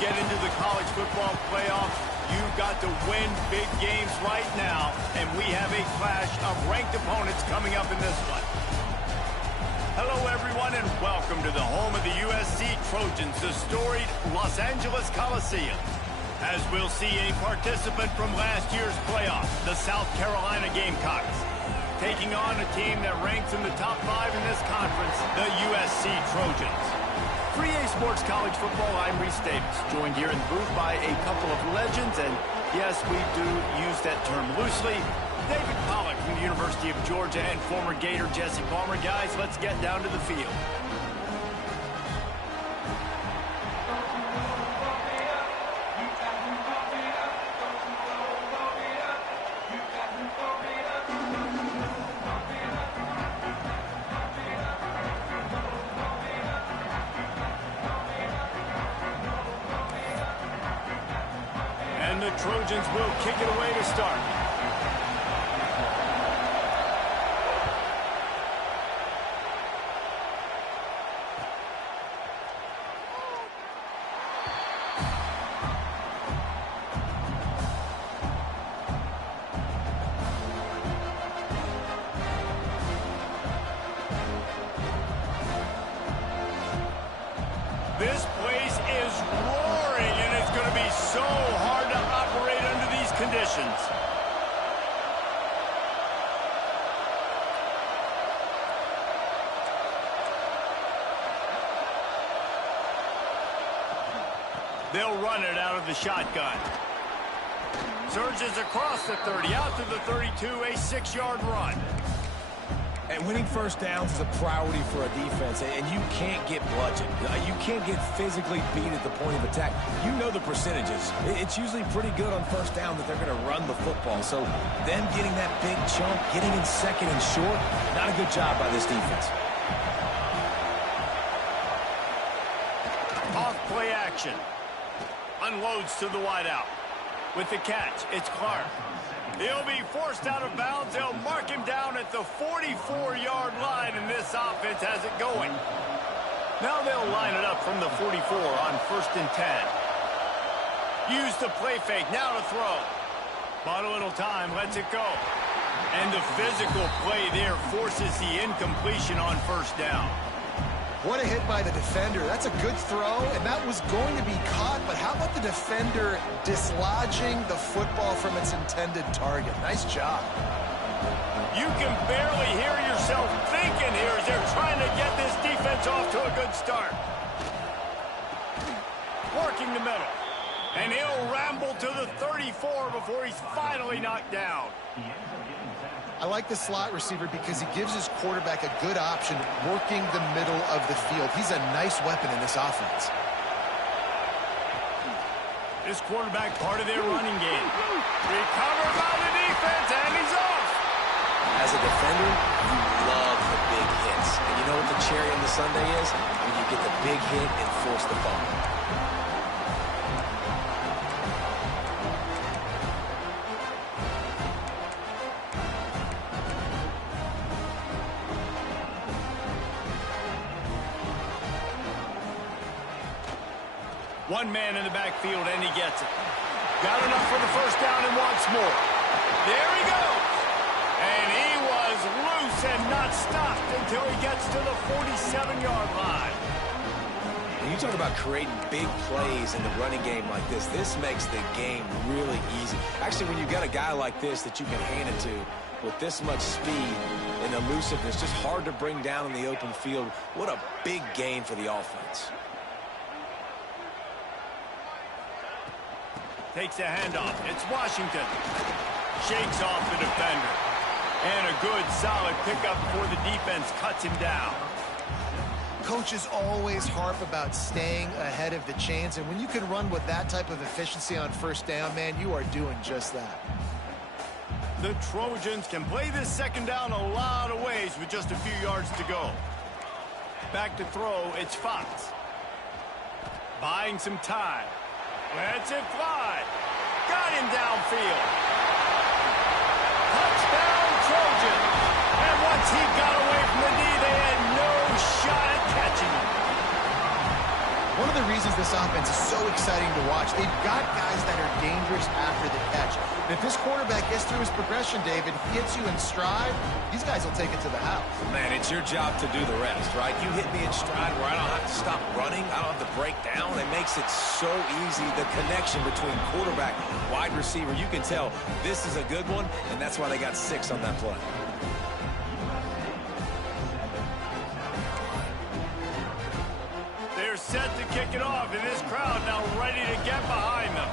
get into the college football playoffs, you've got to win big games right now, and we have a clash of ranked opponents coming up in this one. Hello, everyone, and welcome to the home of the USC Trojans, the storied Los Angeles Coliseum. As we'll see a participant from last year's playoff, the South Carolina Gamecocks, taking on a team that ranks in the top 5 in this conference, the USC Trojans. For EA Sports College Football, I'm Reese Davis, joined here in the booth by a couple of legends, and yes, we do use that term loosely. David Pollack from the University of Georgia and former Gator Jesse Palmer. Guys, let's get down to the field. And the Trojans will kick it away to start. This place is roaring, and it's going to be so hard to operate under these conditions. They'll run it out of the shotgun. Surges across the 30, out to the 32, a 6-yard run. And winning first downs is a priority for a defense, and you can't get bludgeoned. You can't get physically beat at the point of attack. You know the percentages. It's usually pretty good on first down that they're going to run the football. So them getting that big chunk, getting in second and short, not a good job by this defense. Off play action. Unloads to the wideout. With the catch, it's Clark. He'll be forced out of bounds. They'll mark him down at the 44-yard line, and this offense has it going. Now they'll line it up from the 44 on 1st and 10. Use the play fake, now to throw. Bought a little time, lets it go. And the physical play there forces the incompletion on 1st down. What a hit by the defender. That's a good throw, and that was going to be caught, but how about the defender dislodging the football from its intended target? Nice job. You can barely hear yourself thinking here as they're trying to get this defense off to a good start. Working the middle, and he'll ramble to the 34 before he's finally knocked down. I like the slot receiver because he gives his quarterback a good option working the middle of the field. He's a nice weapon in this offense. This quarterback part of their running game. Recovered by the defense, and he's off. As a defender, you love the big hits. And you know what the cherry on the sundae is? When you get the big hit and force the fumble. One man in the backfield, and he gets it. Got enough for the first down and wants more. There he goes. And he was loose and not stopped until he gets to the 47-yard line. When you talk about creating big plays in the running game like this, this makes the game really easy. Actually, when you've got a guy like this that you can hand it to with this much speed and elusiveness, just hard to bring down in the open field, what a big gain for the offense. Takes a handoff. It's Washington. Shakes off the defender. And a good, solid pickup before the defense cuts him down. Coaches always harp about staying ahead of the chains, and when you can run with that type of efficiency on first down, man, you are doing just that. The Trojans can play this second down a lot of ways with just a few yards to go. Back to throw, it's Fox. Buying some time. Lets it fly. Got him downfield. Touchdown, Trojans. And once he got away from the knee, they had no shot at catching him. one of the reasons this offense is so exciting to watch. They've got guys that are dangerous after the catch. And if this quarterback gets through his progression, David, gets you in stride, these guys will take it to the house. Man, it's your job to do the rest, right? You hit me in stride where I don't have to stop running. I don't have to break down. It makes it so easy. The connection between quarterback, wide receiver, you can tell this is a good one, and that's why they got 6 on that play. They're set to kick it off, and this crowd now ready to get behind them.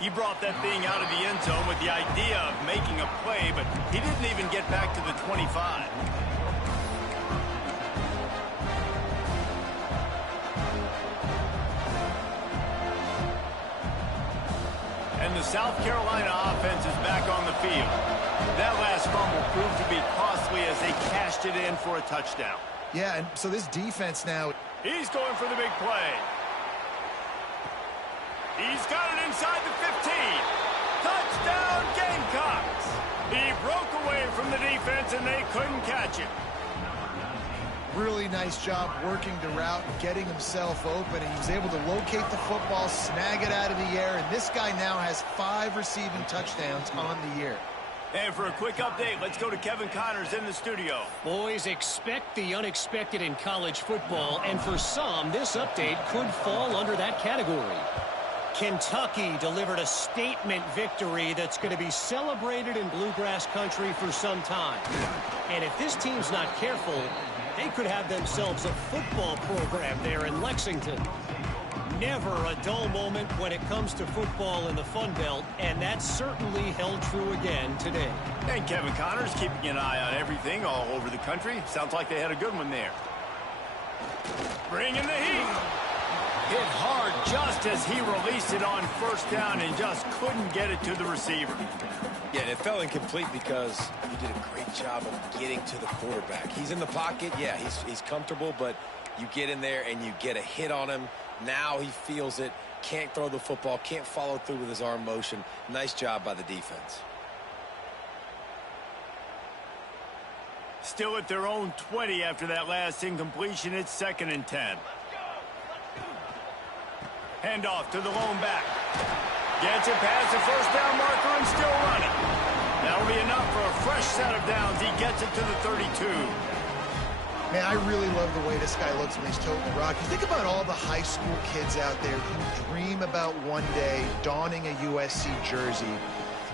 He brought that thing out of the end zone with the idea of making a play, but he didn't even get back to the 25. And the South Carolina offense is back on the field. That last fumble proved to be costly as they cashed it in for a touchdown. Yeah, and so this defense now... He's going for the big play. He's got it inside the 15. Touchdown, Gamecocks. He broke away from the defense, and they couldn't catch it. Really nice job working the route, getting himself open, and he was able to locate the football, snag it out of the air, and this guy now has 5 receiving touchdowns on the year. And for a quick update, let's go to Kevin Connors in the studio. Boys, expect the unexpected in college football, and for some, this update could fall under that category. Kentucky delivered a statement victory that's going to be celebrated in bluegrass country for some time. And if this team's not careful, they could have themselves a football program there in Lexington. Never a dull moment when it comes to football in the Fun Belt, and that certainly held true again today. And Kevin Connors keeping an eye on everything all over the country. Sounds like they had a good one there. Bringing the heat. Hit hard just as he released it on first down and just couldn't get it to the receiver. Yeah, and it fell incomplete because he did a great job of getting to the quarterback. He's in the pocket. Yeah, he's comfortable, but you get in there and you get a hit on him. Now he feels it, can't throw the football, can't follow through with his arm motion. Nice job by the defense. Still at their own 20 after that last incompletion. It's 2nd and 10. Handoff to the lone back. Gets it past the first down marker and still running. That'll be enough for a fresh set of downs. He gets it to the 32. Man, I really love the way this guy looks when he's toting the rock. You think about all the high school kids out there who dream about one day donning a USC jersey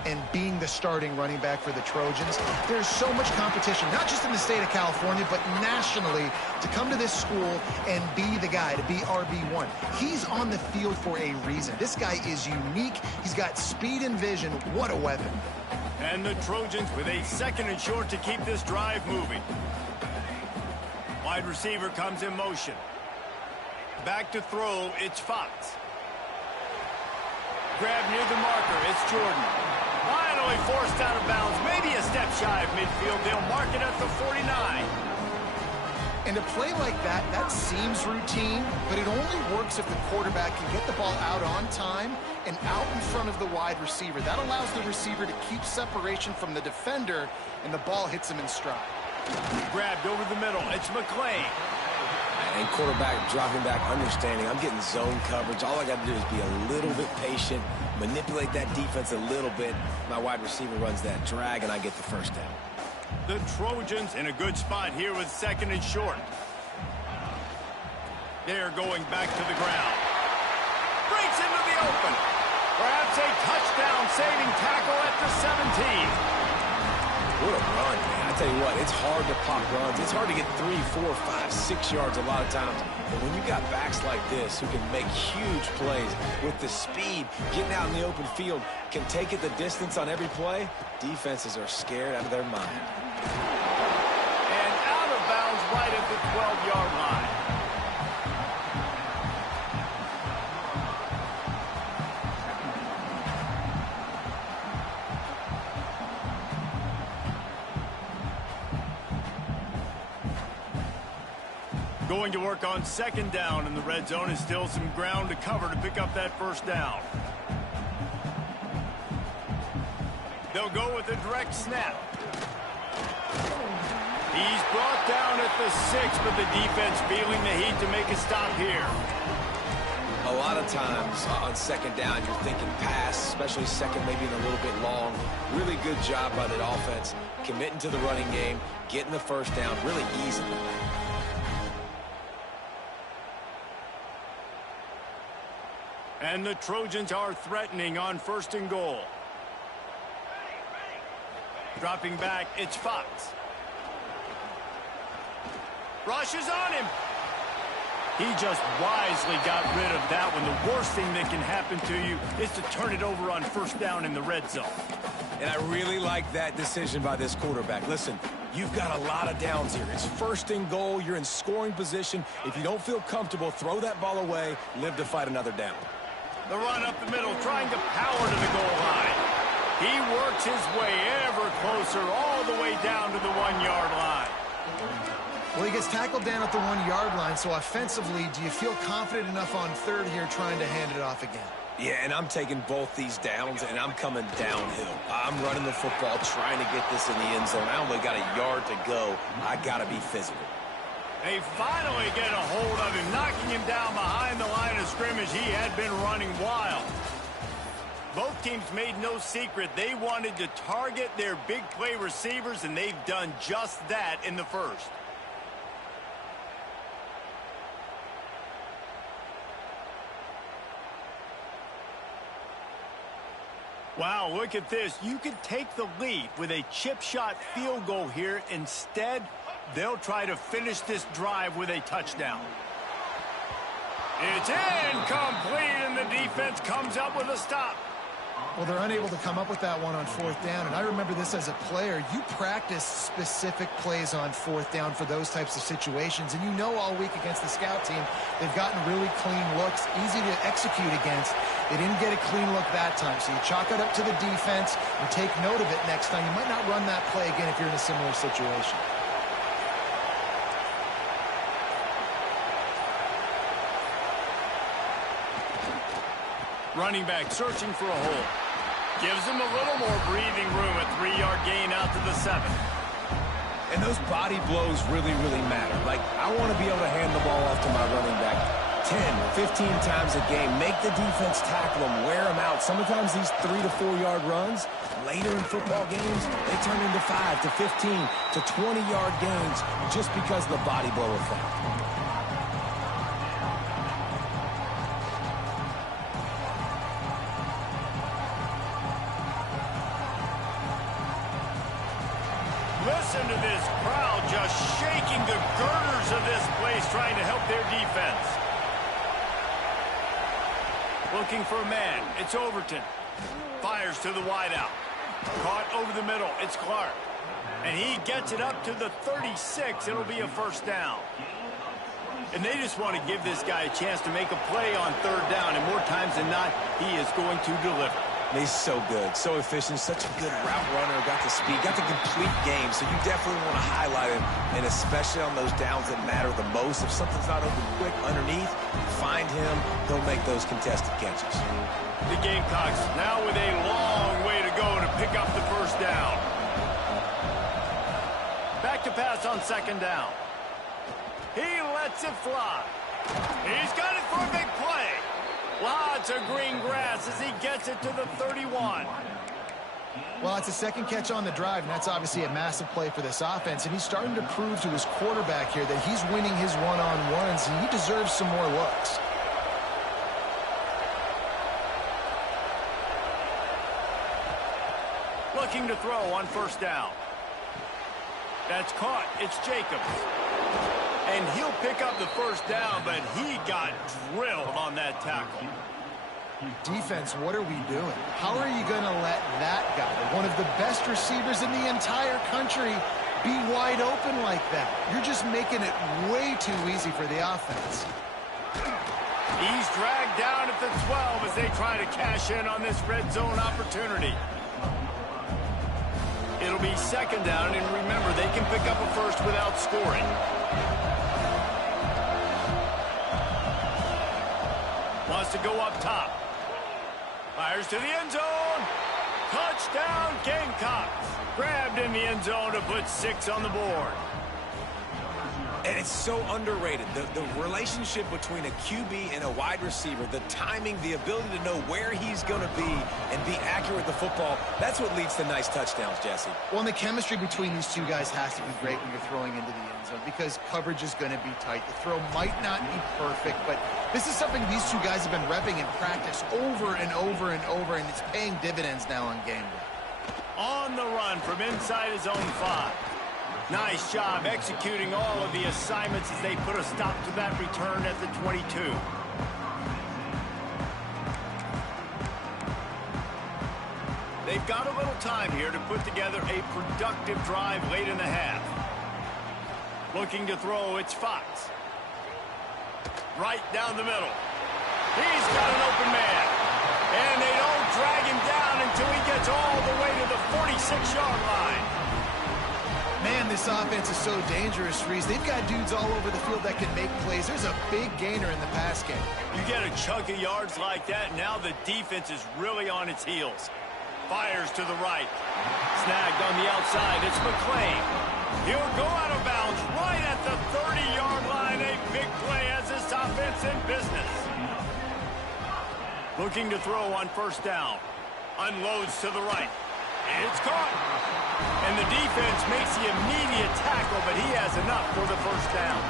and being the starting running back for the Trojans. There's so much competition, not just in the state of California, but nationally, to come to this school and be the guy, to be RB1. He's on the field for a reason. This guy is unique. He's got speed and vision. What a weapon. And the Trojans with a 2nd and short to keep this drive moving. Wide receiver comes in motion. Back to throw, it's Fox. Grab near the marker, it's Jordan. Finally forced out of bounds, maybe a step shy of midfield. They'll mark it at the 49. And a play like that, that seems routine, but it only works if the quarterback can get the ball out on time and out in front of the wide receiver. That allows the receiver to keep separation from the defender, and the ball hits him in stride. Grabbed over the middle, it's McClain. And quarterback dropping back, understanding I'm getting zone coverage. All I got to do is be a little bit patient, manipulate that defense a little bit. My wide receiver runs that drag, and I get the first down. The Trojans in a good spot here with 2nd and short. They're going back to the ground. Breaks into the open. Perhaps a touchdown-saving tackle at the 17. What a run, man. I tell you what, it's hard to pop runs. It's hard to get 3, 4, 5, 6 yards a lot of times. But when you got backs like this who can make huge plays with the speed, getting out in the open field, can take it the distance on every play, defenses are scared out of their mind. And out of bounds right at the 12-yard line. Going to work on 2nd down in the red zone. Is still some ground to cover to pick up that first down. They'll go with a direct snap. He's brought down at the 6, but the defense feeling the heat to make a stop here. A lot of times on second down, you're thinking pass, especially second, maybe a little bit long. Really good job by the offense, committing to the running game, getting the first down really easy. And the Trojans are threatening on 1st and goal. Dropping back, it's Fox. Rushes on him. He just wisely got rid of that one. The worst thing that can happen to you is to turn it over on 1st down in the red zone. And I really like that decision by this quarterback. Listen, you've got a lot of downs here. It's 1st and goal. You're in scoring position. If you don't feel comfortable, throw that ball away. Live to fight another down. The run up the middle, trying to power to the goal line. He works his way ever closer, all the way down to the 1-yard line. Well, he gets tackled down at the 1-yard line, so offensively, do you feel confident enough on 3rd here trying to hand it off again? Yeah, and I'm taking both these downs, and I'm coming downhill. I'm running the football, trying to get this in the end zone. I only got a yard to go. I got to be physical. They finally get a hold of him, knocking him down behind the line of scrimmage. He had been running wild. Both teams made no secret they wanted to target their big play receivers, and they've done just that in the 1st. Wow, look at this. You could take the lead with a chip shot field goal here. Instead, they'll try to finish this drive with a touchdown. It's incomplete, and the defense comes up with a stop. Well, they're unable to come up with that one on 4th down, and I remember this as a player. You practice specific plays on 4th down for those types of situations, and you know all week against the scout team, they've gotten really clean looks, easy to execute against. They didn't get a clean look that time, so you chalk it up to the defense and take note of it next time. You might not run that play again if you're in a similar situation. Running back searching for a hole. Gives him a little more breathing room. A 3-yard gain out to the 7. And those body blows really, really matter. Like, I want to be able to hand the ball off to my running back 10, 15 times a game. Make the defense tackle them, wear them out. Sometimes these 3 to 4 yard runs, later in football games, they turn into 5 to 15 to 20-yard gains just because of the body blow effect. Listen to this crowd just shaking the girders of this place, trying to help their defense. Looking for a man. It's Overton. Fires to the wideout. Caught over the middle. It's Clark. And he gets it up to the 36. It'll be a 1st down. And they just want to give this guy a chance to make a play on 3rd down. And more times than not, he is going to deliver. He's so good, so efficient, such a good route runner, got the speed, got the complete game, so you definitely want to highlight him, and especially on those downs that matter the most. If something's not open quick underneath, find him, he'll make those contested catches. The Gamecocks now with a long way to go to pick up the 1st down. Back to pass on 2nd down. He lets it fly. He's got it for a big play. Lots of green grass as he gets it to the 31. Well, it's a 2nd catch on the drive, and that's obviously a massive play for this offense. And he's starting to prove to his quarterback here that he's winning his one-on-ones, and he deserves some more looks. Looking to throw on 1st down. That's caught. It's Jacobs. And he'll pick up the 1st down, but he got drilled on that tackle. Defense, what are we doing? How are you going to let that guy, one of the best receivers in the entire country, be wide open like that? You're just making it way too easy for the offense. He's dragged down at the 12 as they try to cash in on this red zone opportunity. It'll be 2nd down, and remember, they can pick up a 1st without scoring. Wants to go up top. Fires to the end zone. Touchdown, Gamecocks. Grabbed in the end zone to put 6 on the board. And it's so underrated. The relationship between a QB and a wide receiver, the timing, the ability to know where he's going to be and be accurate with the football, that's what leads to nice touchdowns, Jesse. Well, and the chemistry between these two guys has to be great when you're throwing into the end zone because coverage is going to be tight. The throw might not be perfect, but this is something these two guys have been repping in practice over and over and over, and it's paying dividends now on game day. On the run from inside his own 5. Nice job executing all of the assignments as they put a stop to that return at the 22. They've got a little time here to put together a productive drive late in the half. Looking to throw, it's Fox. Right down the middle. He's got an open man. And they don't drag him down until he gets all the way to the 46-yard line. Man, this offense is so dangerous, Reese. They've got dudes all over the field that can make plays. There's a big gainer in the pass game. You get a chunk of yards like that, now the defense is really on its heels. Fires to the right. Snagged on the outside. It's McClain. He'll go out of bounds right at the 30-yard line. A big play as this offense in business. Looking to throw on first down. Unloads to the right. It's caught. And the defense makes the immediate tackle, but he has enough for the first down.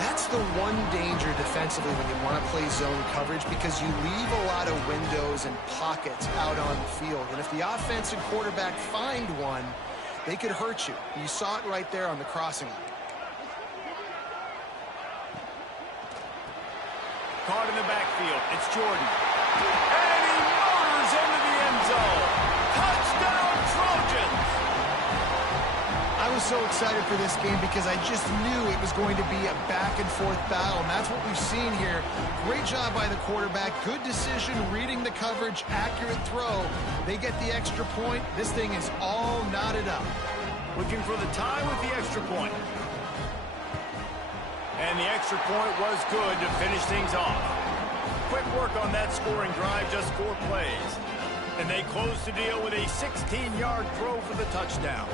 That's the one danger defensively when you want to play zone coverage because you leave a lot of windows and pockets out on the field. And if the offensive quarterback find one, they could hurt you. You saw it right there on the crossing line. Caught in the backfield. It's Jordan. And he motors into the end zone. Touchdown, Trojans! I was so excited for this game because I just knew it was going to be a back-and-forth battle, and that's what we've seen here. Great job by the quarterback. Good decision, reading the coverage, accurate throw. They get the extra point. This thing is all knotted up. Looking for the time with the extra point. And the extra point was good to finish things off. Quick work on that scoring drive, just 4 plays. And they close the deal with a 16-yard throw for the touchdown.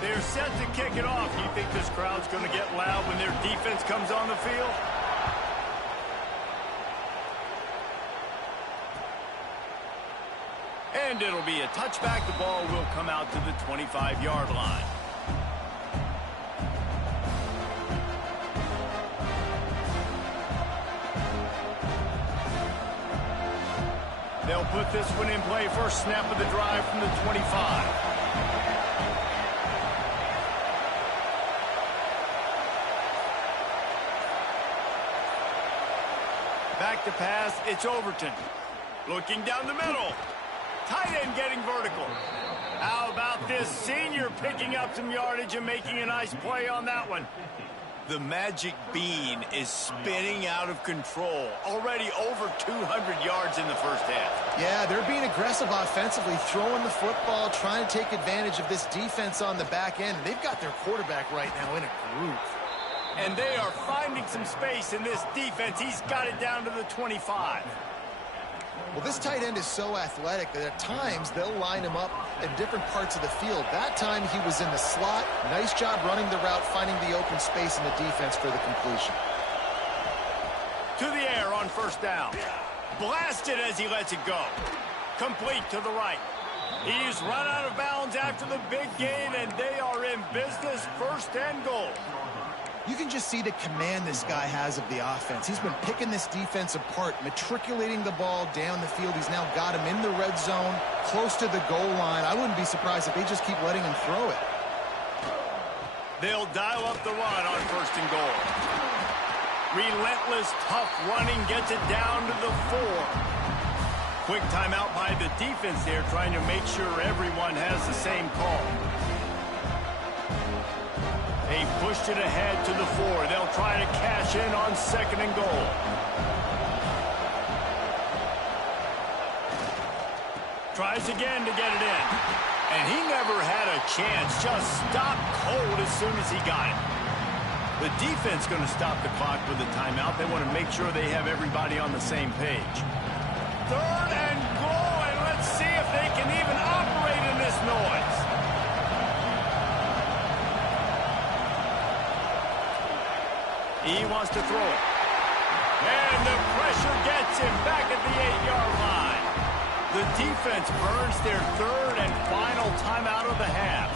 They're set to kick it off. Do you think this crowd's going to get loud when their defense comes on the field? And it'll be a touchback. The ball will come out to the 25-yard line. They'll put this one in play. First snap of the drive from the 25. Back to pass, it's Overton. Looking down the middle. Tight end getting vertical. How about this senior picking up some yardage and making a nice play on that one? The magic bean is spinning out of control. Already over 200 yards in the first half. Yeah, they're being aggressive offensively, throwing the football, trying to take advantage of this defense on the back end. They've got their quarterback right now in a groove. And they are finding some space in this defense. He's got it down to the 25. Well, this tight end is so athletic that at times they'll line him up in different parts of the field. That time he was in the slot. Nice job running the route, finding the open space in the defense for the completion. To the air on first down. Blasted as he lets it go. Complete to the right. He's run out of bounds after the big gain, and they are in business. First and goal. You can just see the command this guy has of the offense. He's been picking this defense apart, matriculating the ball down the field. He's now got him in the red zone, close to the goal line. I wouldn't be surprised if they just keep letting him throw it. They'll dial up the run on first and goal. Relentless, tough running gets it down to the 4. Quick timeout by the defense there, trying to make sure everyone has the same call. They pushed it ahead to the 4. They'll try to cash in on second and goal. Tries again to get it in. And he never had a chance. Just stopped cold as soon as he got it. The defense going to stop the clock with a timeout. They want to make sure they have everybody on the same page. Third and goal, and let's see if they He wants to throw it. And the pressure gets him back at the 8-yard line. The defense burns their third and final timeout of the half.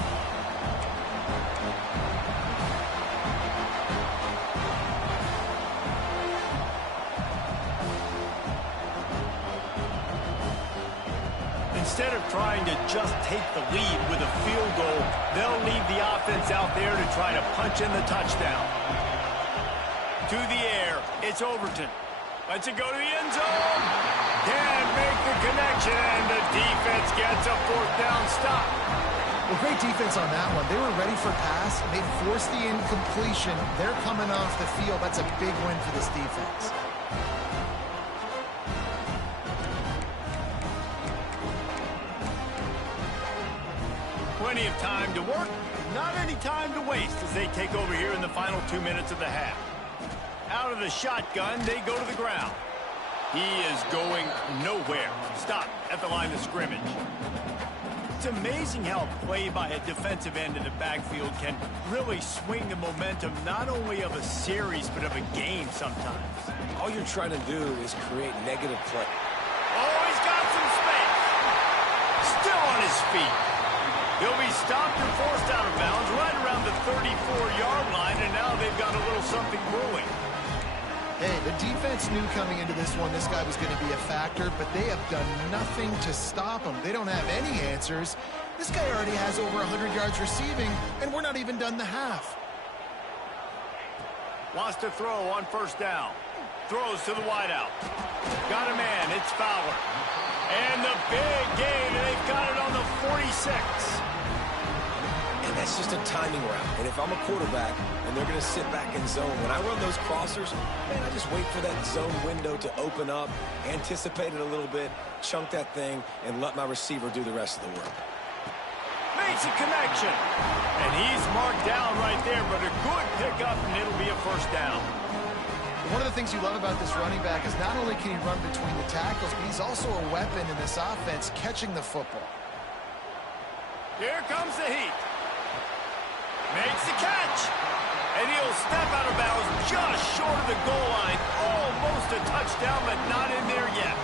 Instead of trying to just take the lead with a field goal, they'll leave the offense out there to try to punch in the touchdown. To the air, it's Overton. Lets it go to the end zone. Can't make the connection, and the defense gets a fourth down stop. Well, great defense on that one. They were ready for pass. They forced the incompletion. They're coming off the field. That's a big win for this defense. Plenty of time to work, not any time to waste as they take over here in the final 2 minutes of the half. Out of the shotgun, they go to the ground. He is going nowhere. Stop at the line of scrimmage. It's amazing how play by a defensive end in the backfield can really swing the momentum not only of a series but of a game sometimes. All you're trying to do is create negative play. Oh, he's got some space. Still on his feet. He'll be stopped and forced out of bounds right around the 34-yard line, and now they've got a little something brewing. Hey, the defense knew coming into this one this guy was going to be a factor, but they have done nothing to stop him. They don't have any answers. This guy already has over 100 yards receiving, and we're not even done the half. Wants to throw on first down. Throws to the wideout. Got a man. It's Fowler. And the big gain, and they've got it on the 46. And that's just a timing route. And if I'm a quarterback and they're going to sit back in zone, when I run those crossers, man, I just wait for that zone window to open up, anticipate it a little bit, chunk that thing, and let my receiver do the rest of the work. Makes a connection. And he's marked down right there, but a good pickup, and it'll be a first down. One of the things you love about this running back is not only can he run between the tackles, but he's also a weapon in this offense, catching the football. Here comes the heat. Makes the catch. And he'll step out of bounds just short of the goal line. Almost a touchdown, but not in there yet.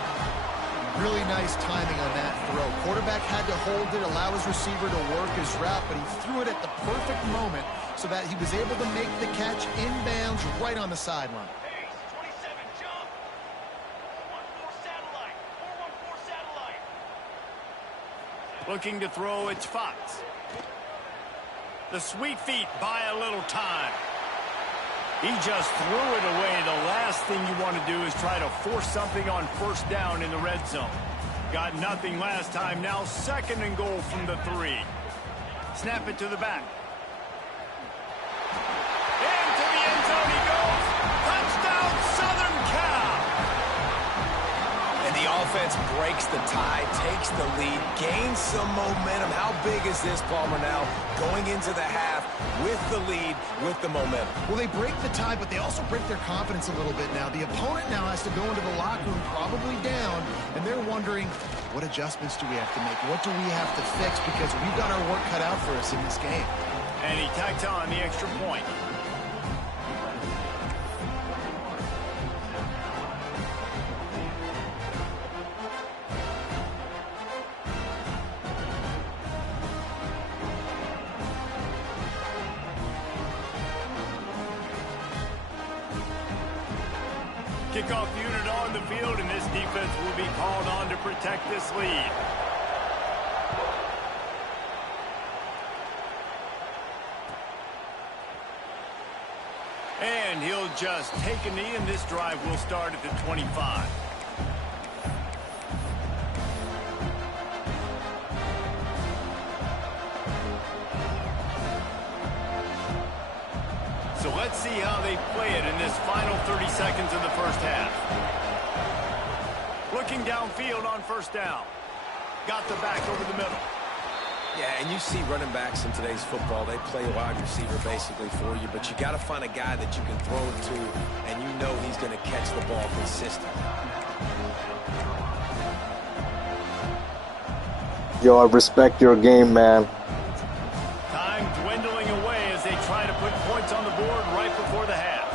Really nice timing on that throw. Quarterback had to hold it, allow his receiver to work his route, but he threw it at the perfect moment so that he was able to make the catch inbounds right on the sideline. Looking to throw, it's Fox. The sweet feet buy a little time. He just threw it away. The last thing you want to do is try to force something on first down in the red zone. Got nothing last time. Now 2nd and goal from the 3. Snap it to the back. Into the end zone he goes. Touchdown, Southern Cal. And the offense breaks the tie, takes the lead, gains some momentum. How big is this, Palmer, now? Going into the half with the lead, with the momentum. Well, they break the tie, but they also break their confidence a little bit now. The opponent now has to go into the locker room probably down, and they're wondering, what adjustments do we have to make? What do we have to fix? Because we've got our work cut out for us in this game. And he tacks on the extra point. Kickoff unit on the field, and this defense will be called on to protect this lead. And he'll just take a knee, and this drive will start at the 25. So let's see how they play it in this final 30 seconds of the first half. Looking downfield on first down. Got the back over the middle. Yeah, and you see running backs in today's football, they play a wide receiver basically for you, but you got to find a guy that you can throw it to, and you know he's going to catch the ball consistently. Yo, I respect your game, man. Time dwindling away as they try to put points on the board right before the half.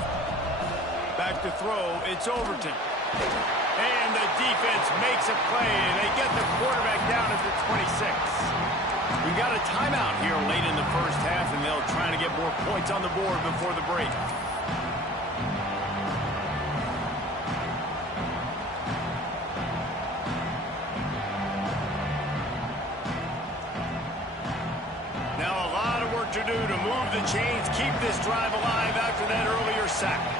it's Overton. And the defense makes a play, and they get the quarterback down at the 26. We've got a timeout here late in the first half, and they'll try to get more points on the board before the break. Now a lot of work to do to move the chains, keep this drive alive after that earlier sack.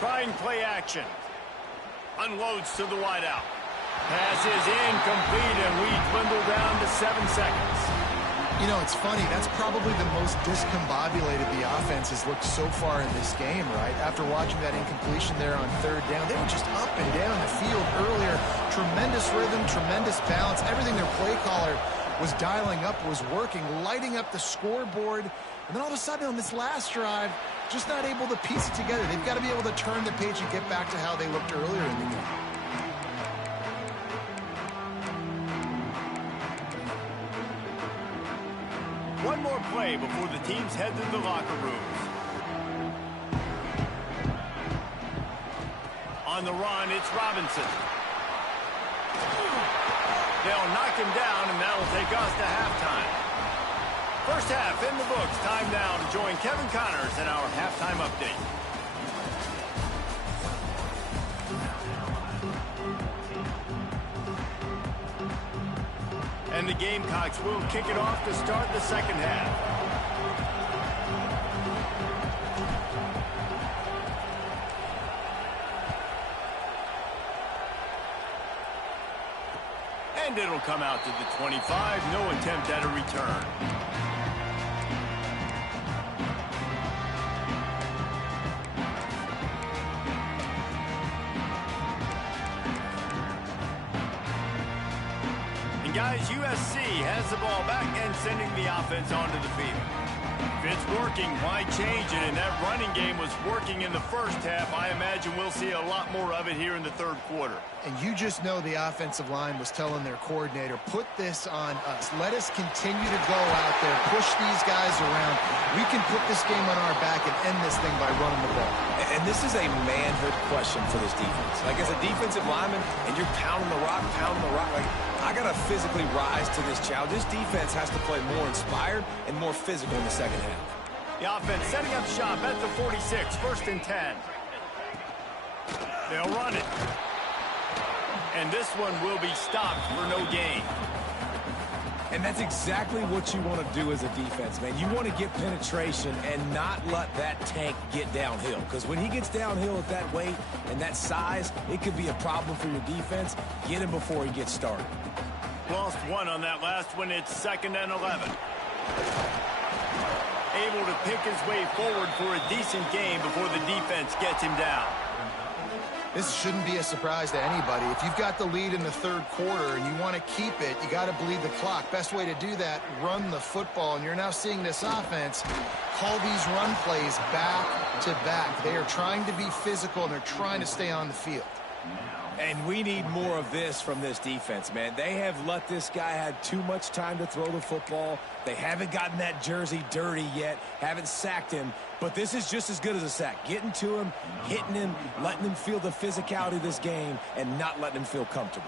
Trying play action. Unloads to the wideout. Pass is incomplete, and we dwindle down to 7 seconds. You know, it's funny. That's probably the most discombobulated the offense has looked so far in this game, right? After watching that incompletion there on third down, they were just up and down the field earlier. Tremendous rhythm, tremendous balance. Everything their play caller was dialing up was working, lighting up the scoreboard. And then all of a sudden on this last drive, just not able to piece it together. They've got to be able to turn the page and get back to how they looked earlier in the game. One more play before the teams head to the locker rooms. On the run, it's Robinson. They'll knock him down, and that'll take us to halftime. First half in the books. Time now to join Kevin Connors in our halftime update. And the Gamecocks will kick it off to start the second half. And it'll come out to the 25. No attempt at a return. Guys, USC has the ball back and sending the offense onto the field. If it's working, why change it? And that running game was working in the first half. I imagine we'll see a lot more of it here in the third quarter. And you just know the offensive line was telling their coordinator, put this on us. Let us continue to go out there, push these guys around. We can put this game on our back and end this thing by running the ball. And this is a manhood question for this defense. Like, as a defensive lineman, and you're pounding the rock, like, I got to physically rise to this challenge. This defense has to play more inspired and more physical in the second half. The offense setting up shop at the 46, 1st and 10. They'll run it. And this one will be stopped for no gain. And that's exactly what you want to do as a defense, man. You want to get penetration and not let that tank get downhill. Because when he gets downhill at that weight and that size, it could be a problem for your defense. Get him before he gets started. Lost one on that last one. It's 2nd and 11. Able to pick his way forward for a decent game before the defense gets him down. This shouldn't be a surprise to anybody. If you've got the lead in the third quarter and you want to keep it, you got to bleed the clock. Best way to do that, run the football. And you're now seeing this offense call these run plays back to back. They are trying to be physical, and they're trying to stay on the field. And we need more of this from this defense, man. They have let this guy have too much time to throw the football. They haven't gotten that jersey dirty yet, haven't sacked him. But this is just as good as a sack. Getting to him, hitting him, letting him feel the physicality of this game, and not letting him feel comfortable.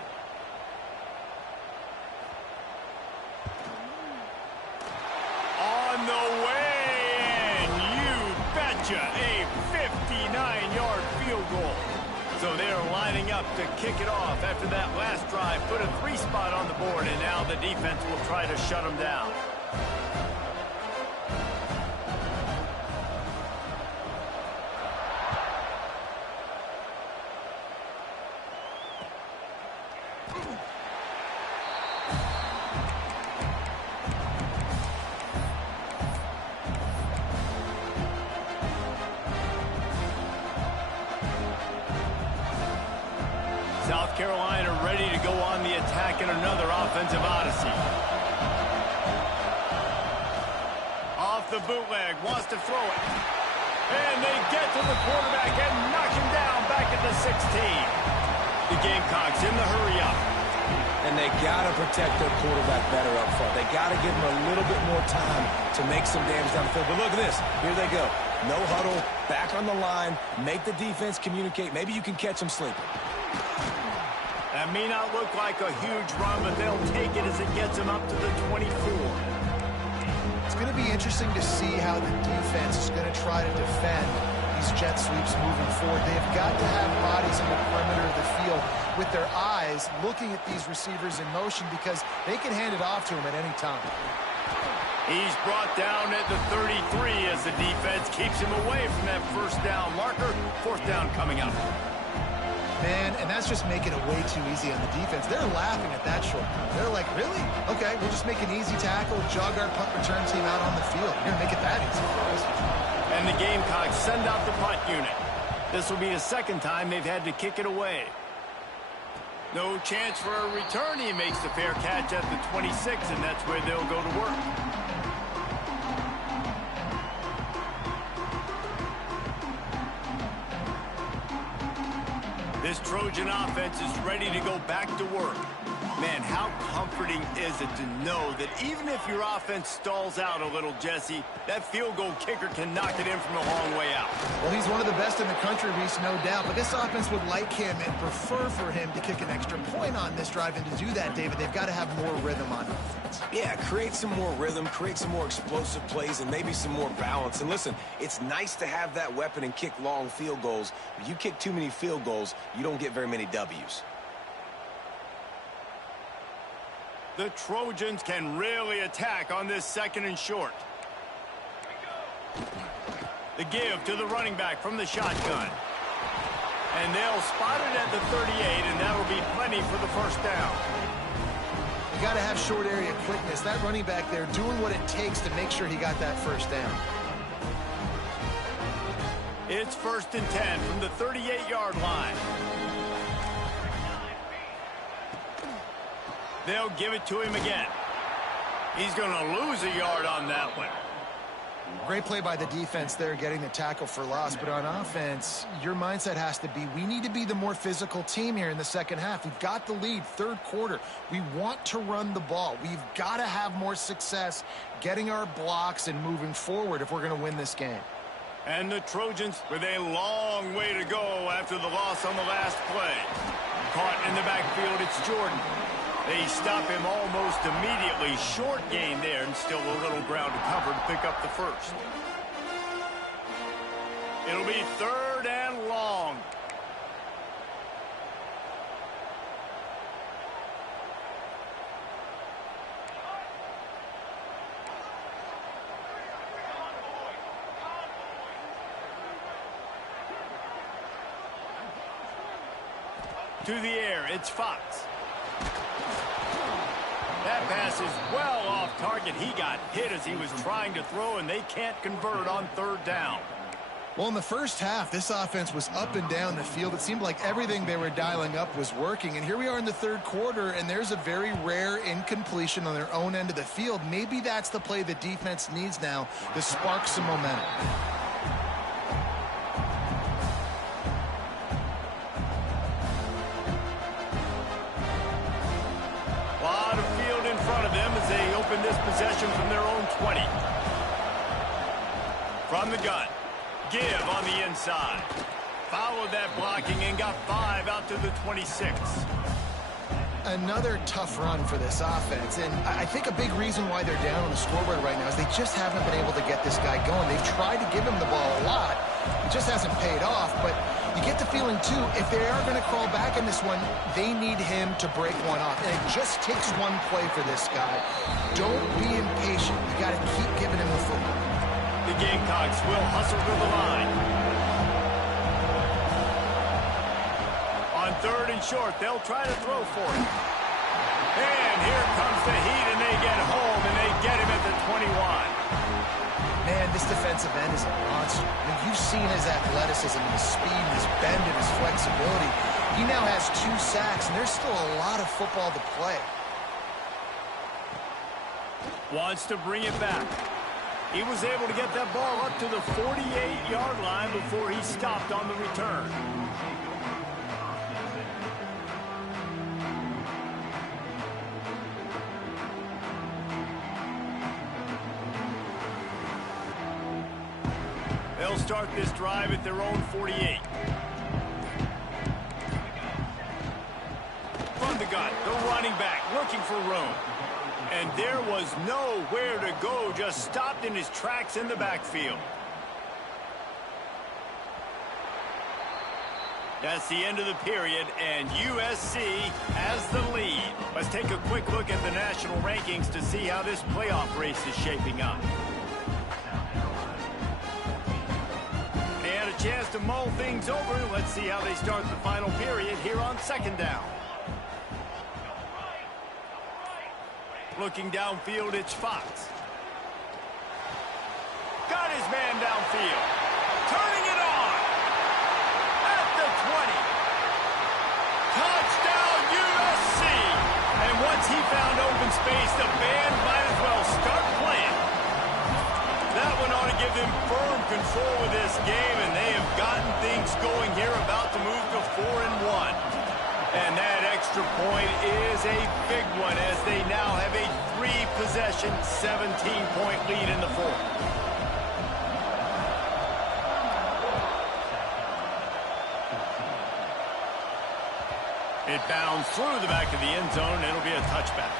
On the way, and you betcha, a 59-yard field goal. So they're lining up to kick it off after that last drive. Put a 3 spot on the board, and now the defense will try to shut them down. South Carolina ready to go on the attack in another offensive odyssey. Off the bootleg, wants to throw it. And they get to the quarterback and knock him down back at the 16. The Gamecocks in the hurry up. And they got to protect their quarterback better up front. They got to give him a little bit more time to make some damage down the field. But look at this. Here they go. No huddle, back on the line, make the defense communicate. Maybe you can catch them sleeping. That may not look like a huge run, but they'll take it as it gets them up to the 24. It's going to be interesting to see how the defense is going to try to defend these jet sweeps moving forward. They've got to have bodies in the perimeter of the field with their eyes looking at these receivers in motion because they can hand it off to them at any time. He's brought down at the 33 as the defense keeps him away from that first down marker. Fourth down coming up. Man, and that's just making it way too easy on the defense. They're laughing at that short. They're like, really? Okay, we'll just make an easy tackle, jog our punt return team out on the field. You're going to make it that easy for us. And the Gamecocks send out the punt unit. This will be the second time they've had to kick it away. No chance for a return. He makes the fair catch at the 26, and that's where they'll go to work. This Trojan offense is ready to go back to work. Man, how comforting is it to know that even if your offense stalls out a little, Jesse, that field goal kicker can knock it in from a long way out. Well, he's one of the best in the country, Reese, no doubt. But this offense would like him and prefer for him to kick an extra point on this drive. And to do that, David, they've got to have more rhythm on offense. Yeah, create some more rhythm, create some more explosive plays, and maybe some more balance. And listen, it's nice to have that weapon and kick long field goals. But you kick too many field goals, you don't get very many W's. The Trojans can really attack on this second and short. The give to the running back from the shotgun. And they'll spot it at the 38, and that will be plenty for the first down. You got to have short area quickness. That running back there doing what it takes to make sure he got that first down. It's 1st and 10 from the 38-yard line. They'll give it to him again. He's going to lose a yard on that one. Great play by the defense there, getting the tackle for loss. But on offense, your mindset has to be, we need to be the more physical team here in the second half. We've got the lead, third quarter. We want to run the ball. We've got to have more success getting our blocks and moving forward if we're going to win this game. And the Trojans with a long way to go after the loss on the last play. Caught in the backfield, it's Jordan. They stop him almost immediately. Short gain there, and still a little ground to cover to pick up the first. It'll be 3rd and long. To the air, it's Fox. That pass is well off target. He got hit as he was trying to throw, and they can't convert on 3rd down. Well, in the first half, this offense was up and down the field. It seemed like everything they were dialing up was working. And here we are in the third quarter, and there's a very rare incompletion on their own end of the field. Maybe that's the play the defense needs now to spark some momentum. This possession from their own 20. From the gun. Give on the inside. Followed that blocking and got 5 out to the 26. Another tough run for this offense, and I think a big reason why they're down on the scoreboard right now is they just haven't been able to get this guy going. They've tried to give him the ball a lot. It just hasn't paid off, but you get the feeling, too, if they are going to crawl back in this one, they need him to break one off. And it just takes one play for this guy. Don't be impatient. You got to keep giving him the football. The Gamecocks will hustle to the line. On 3rd and short, they'll try to throw for it. And here comes the heat, and they get home, and they get him at the 21. Man, this defensive end is a monster. I mean, you've seen his athleticism, his speed, his bend, and his flexibility. He now has 2 sacks, and there's still a lot of football to play. Wants to bring it back. He was able to get that ball up to the 48-yard line before he stopped on the return. They'll will start this drive at their own 48. From the gun, the running back looking for room. And there was nowhere to go, just stopped in his tracks in the backfield. That's the end of the period, and USC has the lead. Let's take a quick look at the national rankings to see how this playoff race is shaping up. They had a chance to mull things over. Let's see how they start the final period here on second down. Looking downfield, it's Fox. Got his man downfield. Turning it on. At the 20. Touchdown, USC. And once he found open space, the band might as well start playing. That one ought to give them firm control of this game, and they have gotten things going here, about to move to 4-1. And that extra point is a big one, as they now have a 3-possession, 17-point lead in the fourth. It bounds through the back of the end zone, and it'll be a touchback.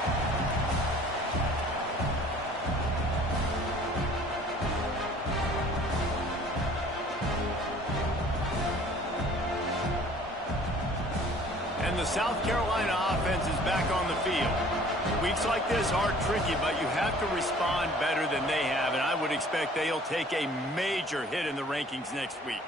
And the South Carolina offense is back on the field. Weeks like this are tricky, but you have to respond better than they have, and I would expect they'll take a major hit in the rankings next week.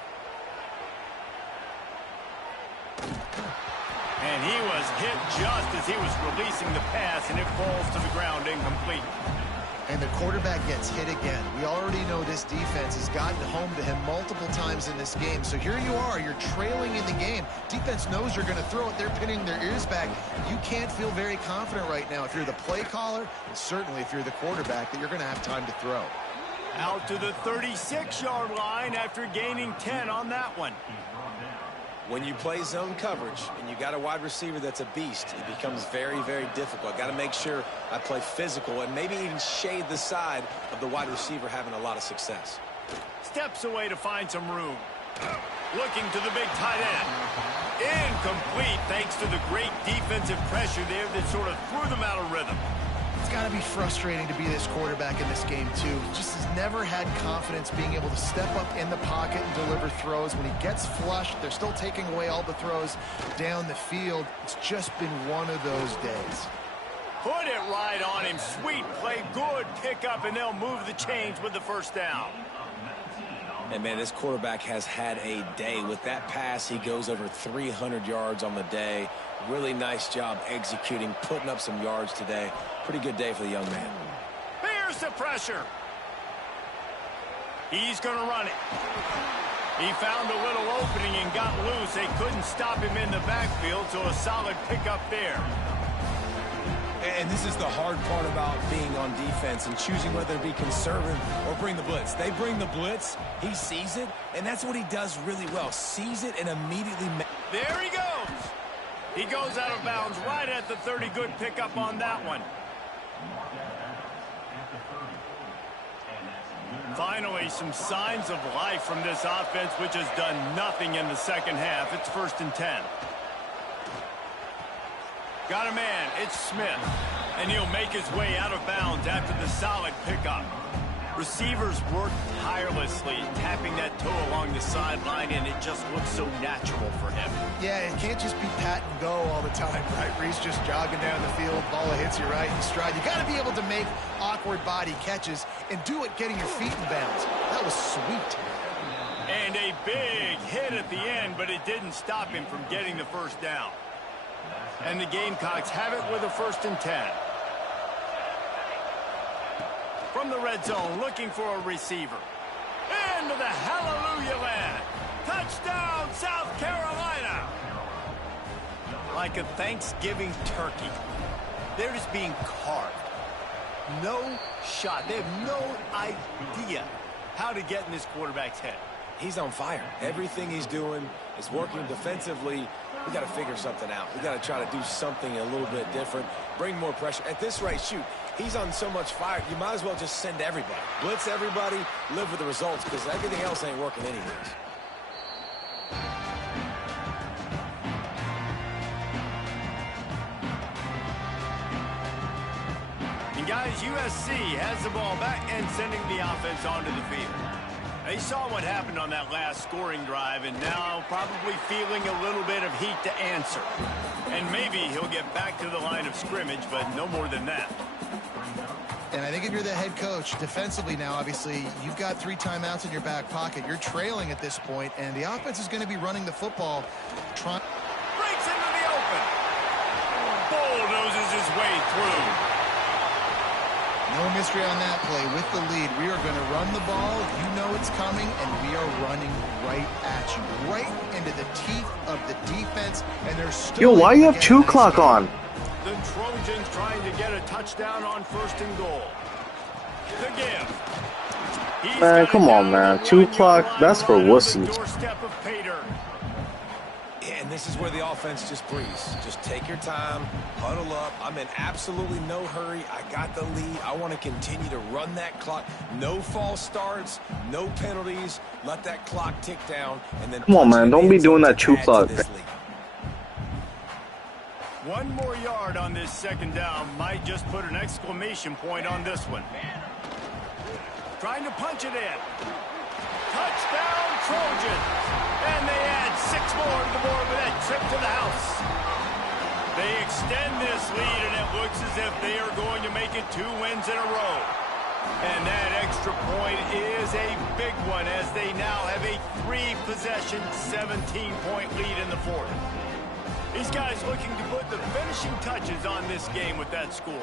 And he was hit just as he was releasing the pass, and it falls to the ground incomplete. And the quarterback gets hit again. We already know this defense has gotten home to him multiple times in this game. So here you are, you're trailing in the game. Defense knows you're going to throw it. They're pinning their ears back. You can't feel very confident right now if you're the play caller, and certainly if you're the quarterback, that you're going to have time to throw. Out to the 36-yard line after gaining 10 on that one. When you play zone coverage and you got a wide receiver that's a beast, it becomes very, very difficult. Got to make sure I play physical and maybe even shade the side of the wide receiver having a lot of success. Steps away to find some room. Looking to the big tight end. Incomplete thanks to the great defensive pressure there that sort of threw them out of rhythm. It's got to be frustrating to be this quarterback in this game, too. He just has never had confidence being able to step up in the pocket and deliver throws. When he gets flushed, they're still taking away all the throws down the field. It's just been one of those days. Put it right on him. Sweet play, good pickup, and they'll move the chains with the first down. And, man, this quarterback has had a day. With that pass, he goes over 300 yards on the day. Really nice job executing, putting up some yards today. Pretty good day for the young man. Here's the pressure. He's going to run it. He found a little opening and got loose. They couldn't stop him in the backfield, so a solid pickup there. And this is the hard part about being on defense and choosing whether to be conservative or bring the blitz. They bring the blitz, he sees it, and that's what he does really well. Sees it and immediately... There he goes. He goes out of bounds right at the 30. Good pickup on that one. Finally, some signs of life from this offense, which has done nothing in the second half. It's 1st and 10. Got a man. It's Smith. And he'll make his way out of bounds after the solid pickup. Receivers work tirelessly, tapping that toe along the sideline, and it just looks so natural for him. Yeah, it can't just be pat and go all the time, right? Reese just jogging down the field, ball hits you right in stride. You got to be able to make awkward body catches and do it getting your feet in bounds. That was sweet. And a big hit at the end, but it didn't stop him from getting the first down. And the Gamecocks have it with a 1st and 10. From the red zone, looking for a receiver. Into the hallelujah land. Touchdown, South Carolina. Like a Thanksgiving turkey. They're just being carved. No shot. They have no idea how to get in this quarterback's head. He's on fire. Everything he's doing is working defensively. We got to figure something out. We got to try to do something a little bit different, bring more pressure. At this rate, shoot, he's on so much fire, you might as well just send everybody. Blitz everybody, live with the results, because everything else ain't working anyways. And guys, USC has the ball back and sending the offense onto the field. They saw what happened on that last scoring drive, and now probably feeling a little bit of heat to answer. And maybe he'll get back to the line of scrimmage, but no more than that. And I think if you're the head coach, defensively now, obviously, you've got 3 timeouts in your back pocket. You're trailing at this point, and the offense is going to be running the football. Breaks into the open. Bulldozes his way through. No mystery on that play. With the lead, we are going to run the ball. You know it's coming, and we are running right at you, right into the teeth of the defense. And there's still. Yo, why you have 2 clock on? The Trojans trying to get a touchdown on 1st and goal. The give. Man, come on, man. 2 clock. That's for wussies. Doorstep of Pater. And this is where the offense just breathes. Just take your time, huddle up. I'm in absolutely no hurry. I got the lead. I want to continue to run that clock. No false starts, no penalties. Let that clock tick down. And then come on, man. Don't be doing that 2 clock. 1 more yard on this 2nd down. Might just put an exclamation point on this one. Trying to punch it in. Touchdown, Trojans. And they add 6 more to the board with that trip to the house. They extend this lead, and it looks as if they are going to make it 2 wins in a row. And that extra point is a big one, as they now have a 3-possession, 17-point lead in the 4th. These guys looking to put the finishing touches on this game with that score.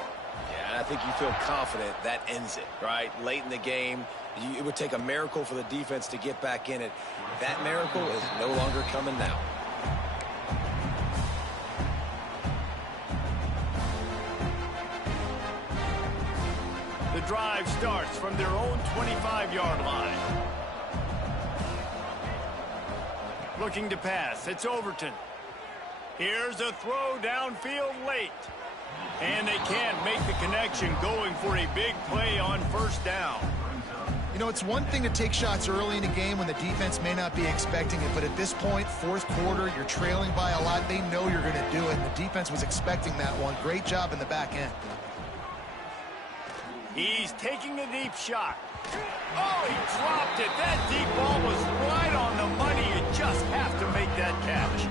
Yeah, I think you feel confident that ends it, right? Late in the game, it would take a miracle for the defense to get back in it. That miracle is no longer coming now. The drive starts from their own 25-yard line. Looking to pass. It's Overton. Here's a throw downfield late. And they can't make the connection, going for a big play on 1st down. You know, it's one thing to take shots early in a game when the defense may not be expecting it, but at this point, 4th quarter, you're trailing by a lot. They know you're going to do it, and the defense was expecting that one. Great job in the back end. He's taking a deep shot. Oh, he dropped it. That deep ball was right on the money. You just have to make that catch.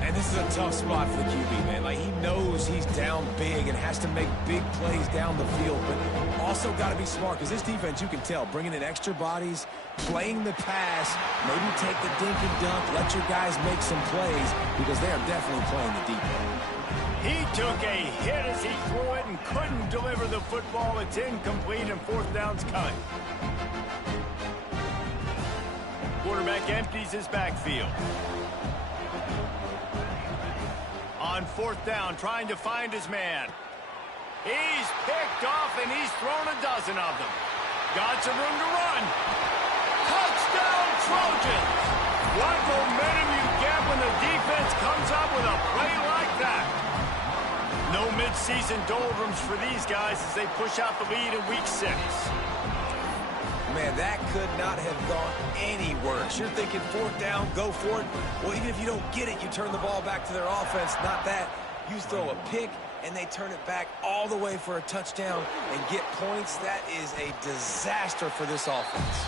And this is a tough spot for the QB, man. Like, he knows he's down big and has to make big plays down the field, but also got to be smart, because this defense, you can tell, bringing in extra bodies, playing the pass, maybe take the dink and dunk, let your guys make some plays, because they are definitely playing the deep end. He took a hit as he threw it and couldn't deliver the football. It's incomplete, and 4th down's coming. Quarterback empties his backfield. On 4th down, trying to find his man. He's picked off, and he's thrown a dozen of them. Got some room to run. Touchdown, Trojans! What momentum you get when the defense comes up with a play like that. No midseason doldrums for these guys as they push out the lead in Week 6. Man, that could not have gone any worse. You're thinking 4th down, go for it. Well, even if you don't get it, you turn the ball back to their offense. Not that. You throw a pick, and they turn it back all the way for a touchdown and get points. That is a disaster for this offense.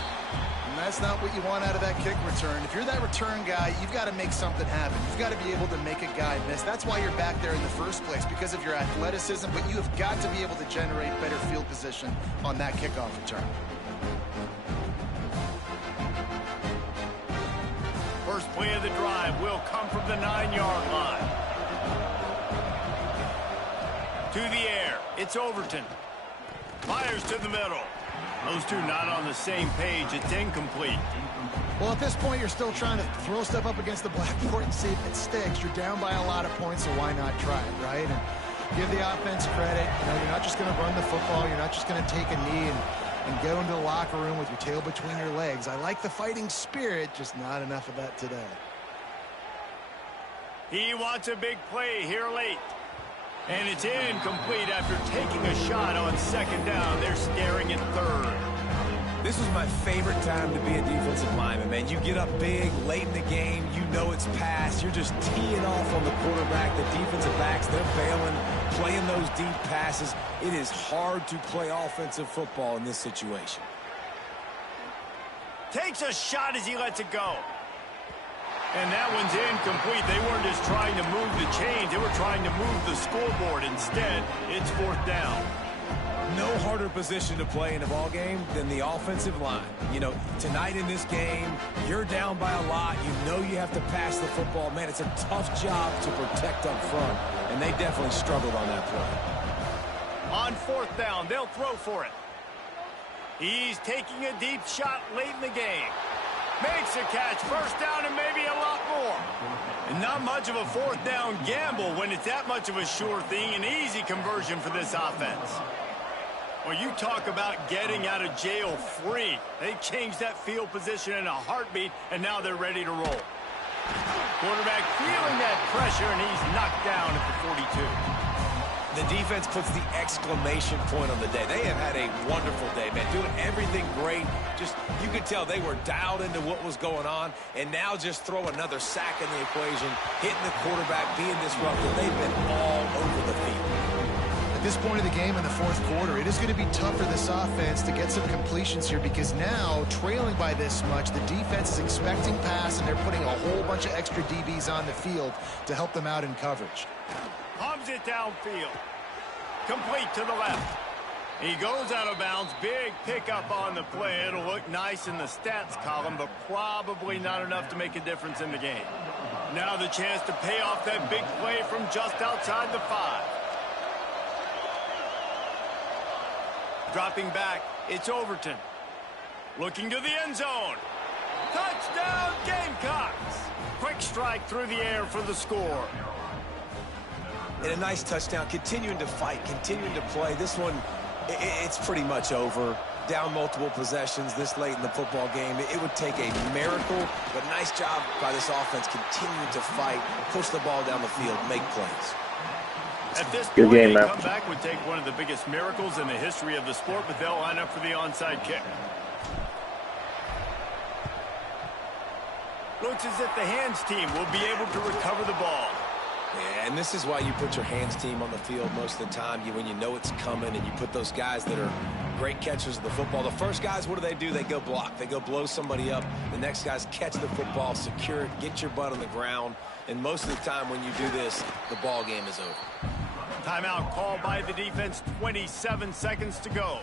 And that's not what you want out of that kick return. If you're that return guy, you've got to make something happen. You've got to be able to make a guy miss. That's why you're back there in the first place, because of your athleticism, but you have got to be able to generate better field position on that kickoff return. First play of the drive will come from the 9-yard line. To the air, it's Overton. Fires to the middle. Those two not on the same page. It's incomplete. Well, at this point, you're still trying to throw stuff up against the blackboard and see if it sticks. You're down by a lot of points, so why not try it, right? And give the offense credit. You know, you're not just going to run the football. You're not just going to take a knee and go into the locker room with your tail between your legs. I like the fighting spirit, just not enough of that today. He wants a big play here late. And it's incomplete after taking a shot on second down. They're staring at third. This was my favorite time to be a defensive lineman, man. You get up big, late in the game, you know it's past. You're just teeing off on the quarterback. The defensive backs, they're bailing, playing those deep passes. It is hard to play offensive football in this situation. Takes a shot as he lets it go. And that one's incomplete. They weren't just trying to move the chains. They were trying to move the scoreboard. Instead, it's fourth down. No harder position to play in a ball game than the offensive line. You know, tonight in this game, you're down by a lot. You know you have to pass the football. Man, it's a tough job to protect up front, and they definitely struggled on that play. On fourth down, they'll throw for it. He's taking a deep shot late in the game. Makes a catch, first down, and maybe a lot more. And not much of a fourth down gamble when it's that much of a sure thing, an easy conversion for this offense. Well, you talk about getting out of jail free. They changed that field position in a heartbeat, and now they're ready to roll. Quarterback feeling that pressure, and he's knocked down at the 42. The defense puts the exclamation point on the day. They have had a wonderful day, man, doing everything great. Just, you could tell they were dialed into what was going on, and now just throw another sack in the equation, hitting the quarterback, being disruptive. They've been all over the field. At this point of the game in the fourth quarter, it is going to be tough for this offense to get some completions here because now, trailing by this much, the defense is expecting pass, and they're putting a whole bunch of extra DBs on the field to help them out in coverage. Pumps it downfield. Complete to the left. He goes out of bounds. Big pickup on the play. It'll look nice in the stats column, but probably not enough to make a difference in the game. Now the chance to pay off that big play from just outside the 5. Dropping back, it's Overton. Looking to the end zone. Touchdown, Gamecocks! Quick strike through the air for the score. And a nice touchdown, continuing to fight, continuing to play. This one, it's pretty much over. Down multiple possessions this late in the football game. It would take a miracle, but nice job by this offense continuing to fight, push the ball down the field, make plays. At this Good point, game, a man. comeback would take one of the biggest miracles in the history of the sport, but they'll line up for the onside kick. Looks as if the hands team will be able to recover the ball. Yeah, and this is why you put your hands team on the field most of the time. When you know it's coming, and you put those guys that are great catchers of the football. The first guys, what do? They go block. They go blow somebody up. The next guys catch the football, secure it, get your butt on the ground. And most of the time when you do this, the ball game is over. Timeout called by the defense, 27 seconds to go.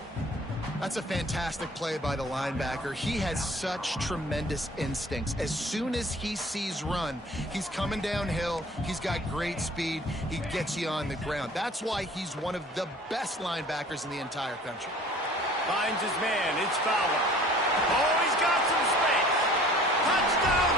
That's a fantastic play by the linebacker. He has such tremendous instincts. As soon as he sees run, he's coming downhill. He's got great speed. He gets you on the ground. That's why he's one of the best linebackers in the entire country. Finds his man. It's Fowler. Oh, he's got some space. Touchdown,